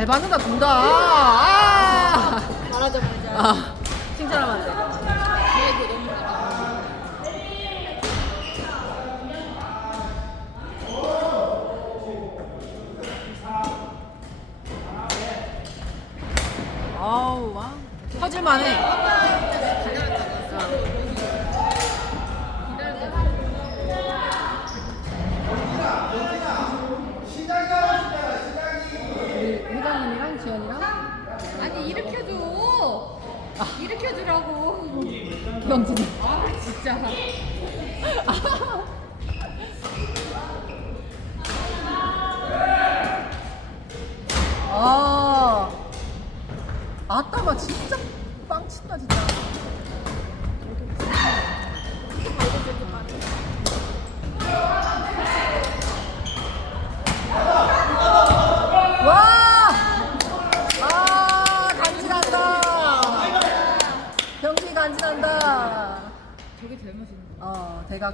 잘 받는다 둘다 아! 말하자마자 아 칭찬하면 안 돼. 너무. 아우 와 터질만해. 기영진이. 아 진짜. 아 아따마 진짜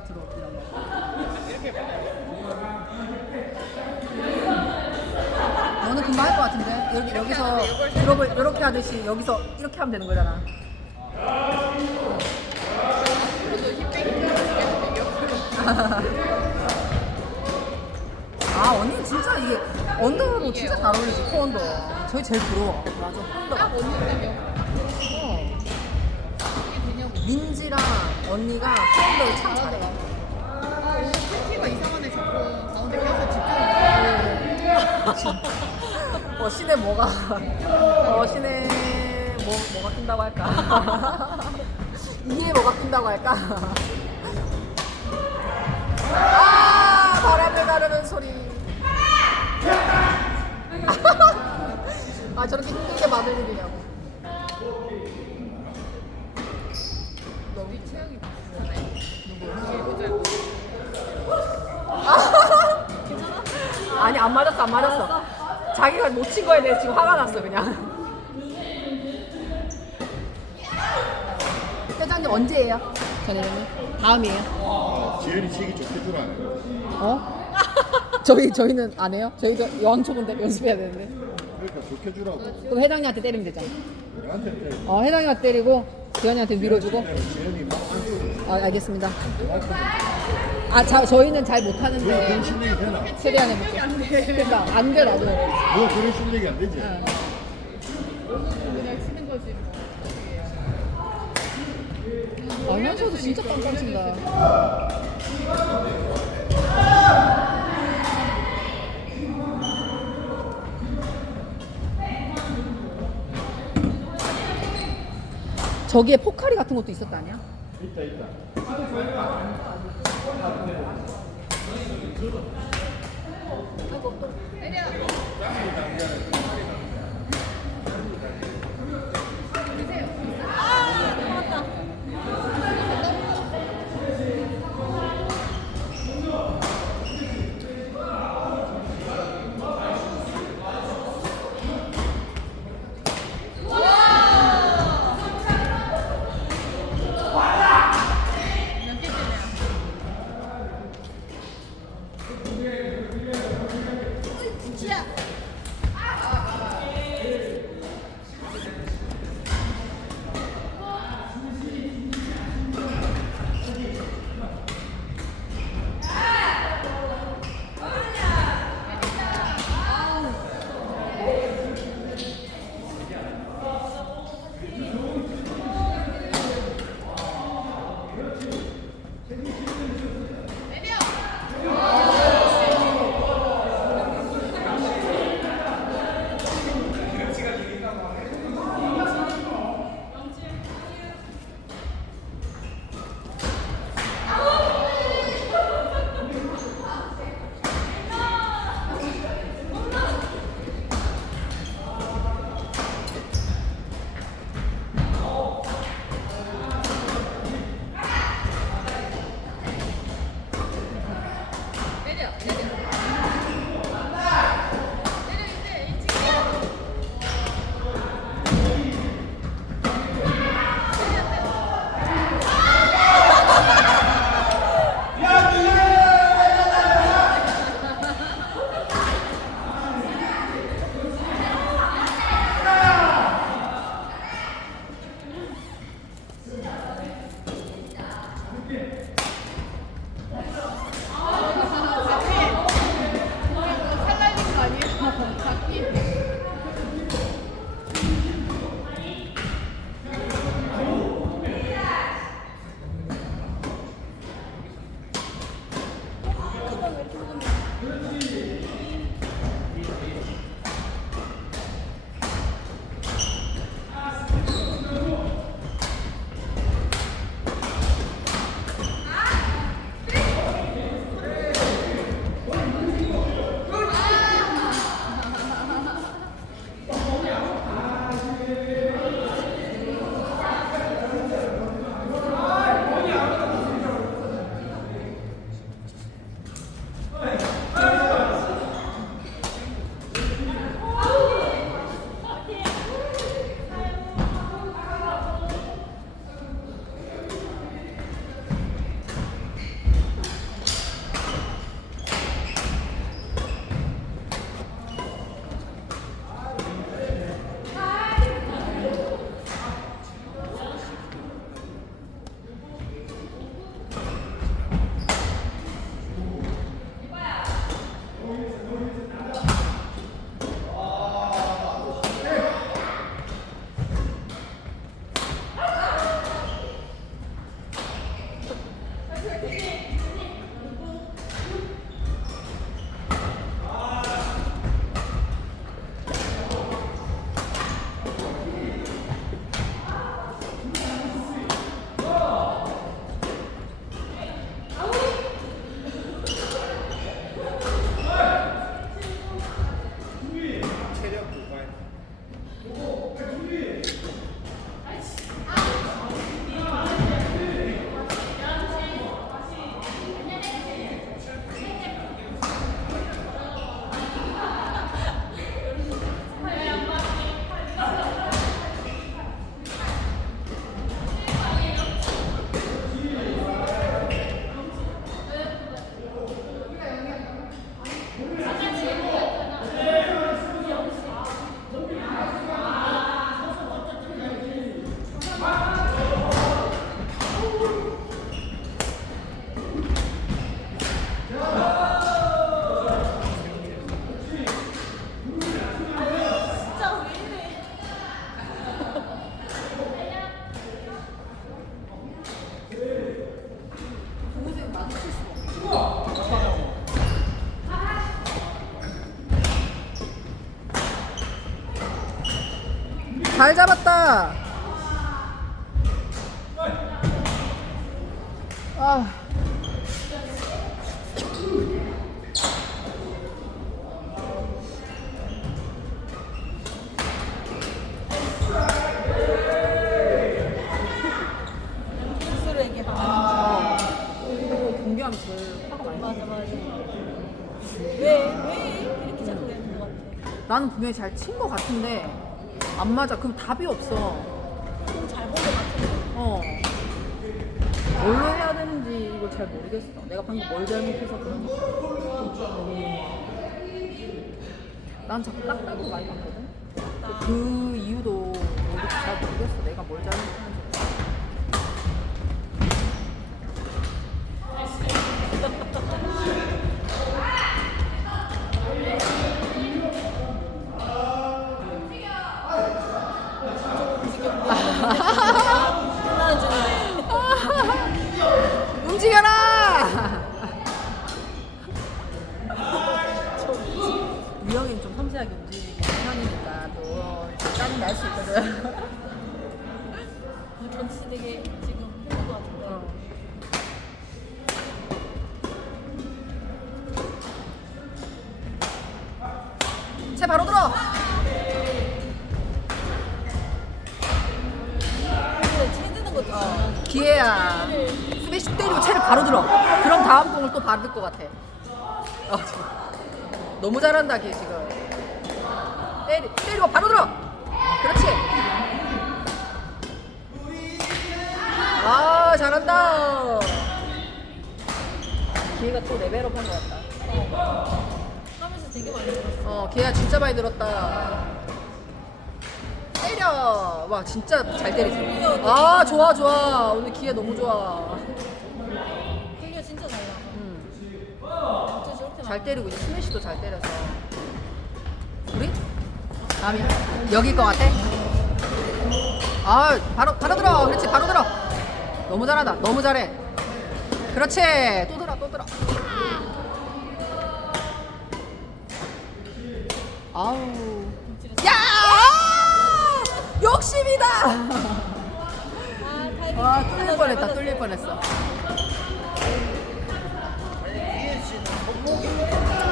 어, 드롭 이런 거. 너는 금방 할 것 같은데? 여기, 여기서 드롭을 이렇게 하듯이 여기서 이렇게 하면 되는 거잖아. 아, 언니 진짜 이게 언더로 진짜 잘 어울리지, 코언더. 저기 제일 부러워. 맞아, 딱. 없는데 언니가 코언더를 참 잘해. 아 팬티가 이상한 애 자꾸 가운데 껴서 집중. 어, 신에 뭐가, 어, 신에 뭐, 뭐가 낀다고 할까? 이에 뭐가 낀다고 할까? 아, 바람을 가르는 소리. 아, 저렇게 힘들게 만들 일이냐고. 너희 체형이 비슷하네. 누구? 길고 짧고. 아니, 안 맞았어, 안 맞았어. 자기가 놓친 거에 대해서 지금 화가 났어, 그냥. 회장님 언제예요? 전 회장님? 다음이에요. 지연이 치기 좋게 줄 아네. 어? 저희 저희는 안 해요? 저희도 여왕초보인데 연습해야 되는데. 그러니까 좋게 주라고. 그럼 회장님한테 때리면 되잖아. 우리한테 때 어, 회장님한테 때리고 지연이한테 밀어주고. 지연이 막안 아, 알겠습니다. 아, 자, 저희는 잘너 못하는데 그런 실력이 되나? 최대한 해볼게. 그러니까 안 돼, 나도. 너 그런 실력이 안 되지? 그냥 치는 거지 뭐. 아, 현수도 진짜 빵빵 친다. 저기에 포카리 같은 것도 있었다 아니야? 있다 있다. 몇 잘 잡았다. 아. 스스로 얘기하면 어. 이거 공개하면 제일 화가 많이 나. 맞아 맞아. 왜 왜 이렇게 자꾸 되는 것 같아? 나는 분명히 잘친것 같은데 안 맞아. 그럼 답이 없어. 좀잘본것 같은데. 어. 뭘로 해야 되는지 이걸 잘 모르겠어. 내가 방금 뭘 잘못해서 그러니까. 난 자꾸 딱딱으로 많이 봤거든. 그 이유도 모르, 잘 모르겠어. 내가 뭘 잘못했는지. 채 바로 들어! 채드는 것도 중요한 기회야. 스매시 때리고 채를 바로 들어. 그럼 다음 공을 또 받을 것 같아. 아, 지금. 너무 잘한다, 걔 지금. 때리, 때리고 바로 들어! 그렇지! 아, 잘한다! 기회가 또 레벨업 한 것 같다. 되게 많이 들었어. 어, 걔가 진짜 많이 들었다. 때려! 와, 진짜 잘 때리지. 아, 좋아, 좋아. 오늘 기회 너무 좋아. 클리어 진짜 잘. 음. 어쩌지 이렇게 잘 때리고 이제 스매시도 잘 때려서 우리? 남이 여길 것 같아? 아 바로 바로 들어 그렇지 바로 들어 너무 잘하다 너무 잘해 그렇지 또 아우 야 아! 욕심이다 아, 타이밍 아 하나 뚫릴 잘 뻔했다. 뚫릴 뻔했어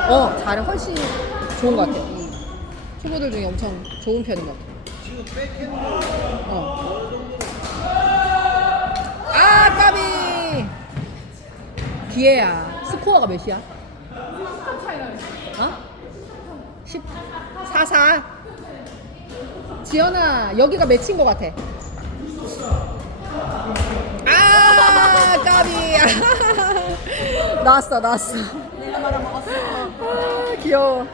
어 잘해 훨씬 좋은 것 같아 응. 초보들 중에 엄청 좋은 편인 것 같아 어. 아 까비 기회야 스코어가 몇이야? 어? 10 4 4 지연아 여기가 맺힌 것 같아. 아 까비. 나왔어 나왔어. 내가 말아 먹었어. 아 귀여워